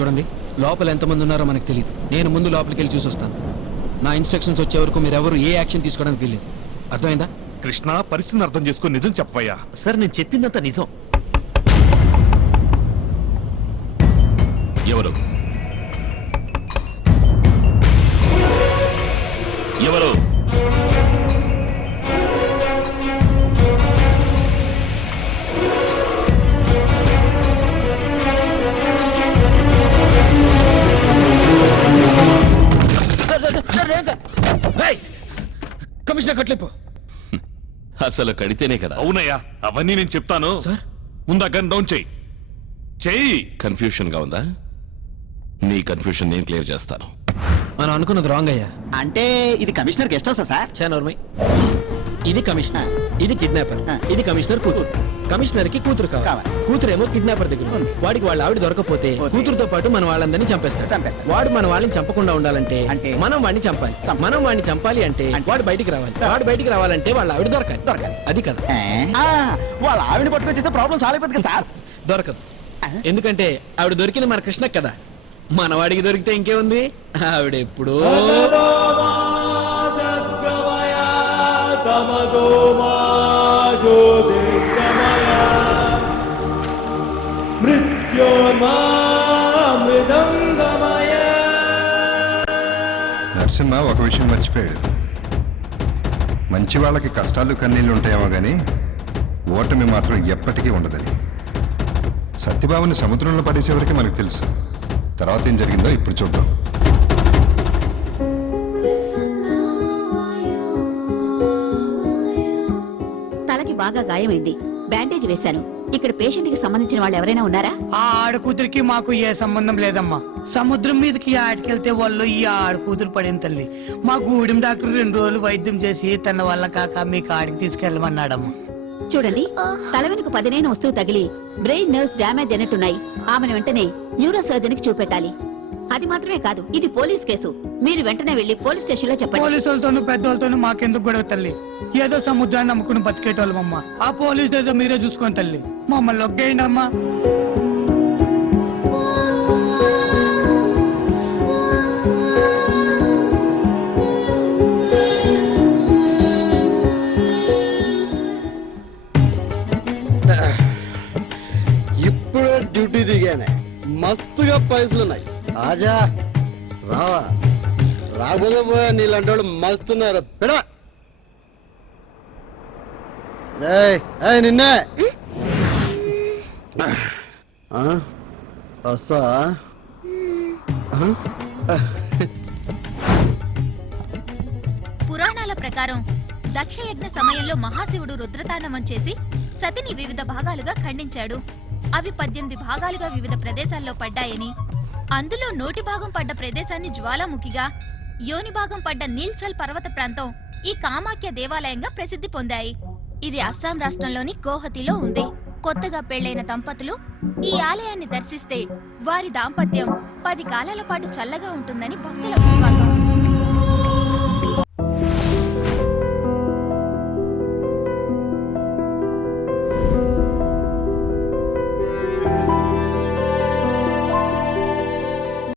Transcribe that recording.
చూడండి, లోపల ఎంతమంది ఉన్నారో మనకు తెలియదు. నేను ముందు లోపలికి వెళ్ళి చూసి వస్తాను. నా ఇన్స్ట్రక్షన్స్ వచ్చే వరకు మీరెవరు ఏ యాక్షన్ తీసుకోవడానికి వీల్లేదు. అర్థమైందా? కృష్ణ, పరిస్థితిని అర్థం చేసుకుని నిజం చెప్పయ్యా. సార్, నేను చెప్పిందంత నిజం. ఎవరు ఎవరు కమిషనర్ కట్లిపో. అసలు కడితేనే కదా. అవునయ్యా, అవన్నీ నేను చెప్తాను. సార్, ముందు ఆ గన్ డౌన్ చెయ్యి. కన్ఫ్యూషన్ గా ఉందా? నీ కన్ఫ్యూషన్ నేను క్లియర్ చేస్తాను. మనం అనుకున్నది రాంగ్ అయ్యా. అంటే ఇది కమిషనర్ గెస్ట్ హౌసా సార్? చానోర్మై, ఇది కమిషనర్, ఇది కిడ్నాపర్, ఇది కమిషనర్ కూతురు. కమిషనర్ కి కూతురు కావాలి. కూతురేమో కిడ్నాపర్ దగ్గర ఉంది. వాడికి వాళ్ళ ఆవిడ దొరకపోతే కూతురుతో పాటు మన వాళ్ళందరినీ చంపేస్తాడు. వాడు మన వాళ్ళని చంపకుండా ఉండాలంటే మనం వాడిని చంపాలి. మనం వాడిని చంపాలి అంటే వాడు బయటికి రావాలి. వాడు బయటికి రావాలంటే వాళ్ళ ఆవిడ దొరకాలి. అది కదా. వాళ్ళ ఆవిడ పట్టుకొచ్చేస్తే ప్రాబ్లం సాల్వ్ అయిపోతుంది కదా సార్? దొరకదు. ఎందుకంటే ఆవిడ దొరికింది మన కృష్ణ కదా. మన వాడికి దొరికితే ఇంకేముంది, ఆవిడ ఎప్పుడూ నరసింహ ఒక విషయం మర్చిపోయాడు. మంచి వాళ్ళకి కష్టాలు కన్నీళ్లు ఉంటాయేమో గాని ఓటమి మాత్రం ఎప్పటికీ ఉండదని. సత్యబాబుని సముద్రంలో పడేసేవరకే మనకు తెలుసు. తర్వాత ఏం జరిగిందో ఇప్పుడు చూద్దాం. తలకి బాగా గాయమైంది, బ్యాండేజ్ వేశాను. ఇక్కడ పేషెంట్ కి సంబంధించిన వాళ్ళు ఎవరైనా ఉన్నారా? ఆ ఆడకూతురికి మాకు ఏ సంబంధం లేదమ్మా. సముద్రం మీదకి ఆడికెళ్తే వాళ్ళు ఈ ఆడకూతురు పడింది తల్లి. మా గూడెం డాక్టర్ 2 రోజులు వైద్యం చేసి తన వల్ల కాక మీ కాడికి తీసుకెళ్ళమన్నాడమ్మా. చూడండి, తల వెనుక 10 వస్తువు తగిలి బ్రెయిన్ నర్వ్స్ డ్యామేజ్ అయినట్టున్నాయి. ఆమెను వెంటనే న్యూరో సర్జన్ కి చూపెట్టాలి. అది మాత్రమే కాదు, ఇది పోలీస్ కేసు. మీరు వెంటనే వెళ్లి పోలీస్ స్టేషన్ లో చెప్పండి. పోలీసులతోనూ పెద్దోళ్ళతోనూ మాకెందుకు గొడవ తల్లి? ఏదో సముద్రాన్ని నమ్ముకుని బతికేటోళ్ళమమ్మా. ఆ పోలీసు ఏదో మీరే చూసుకోండి తల్లి. మమ్మల్ని ఒగ్గేయండి అమ్మా. ఇప్పుడు డ్యూటీ దిగానే, మస్తుగా పైసలున్నాయి. ఆజా రావా, రాకపోతే పోయా. నీళ్ళంటే వాళ్ళు మస్తున్నారు. పిడవా నిన్నే వస్తా. పురాణాల ప్రకారం దక్షయజ్ఞ సమయంలో మహాశివుడు రుద్రతాండవం చేసి సతిని వివిధ భాగాలుగా ఖండించాడు. అవి 18 భాగాలుగా వివిధ ప్రదేశాల్లో పడ్డాయని, అందులో నోటి భాగం పడ్డ ప్రదేశాన్ని జ్వాలాముఖిగా, యోని భాగం పడ్డ నీల్చల్ పర్వత ప్రాంతం ఈ కామాఖ్య దేవాలయంగా ప్రసిద్ధి పొందాయి. ఇది అస్సాం రాష్ట్రంలోని గౌహతిలో ఉంది. కొత్తగా పెళ్లైన దంపతులు ఈ ఆలయాన్ని దర్శిస్తే వారి దాంపత్యం 10 కాలాల పాటు చల్లగా ఉంటుందని భక్తుల విశ్వాసం.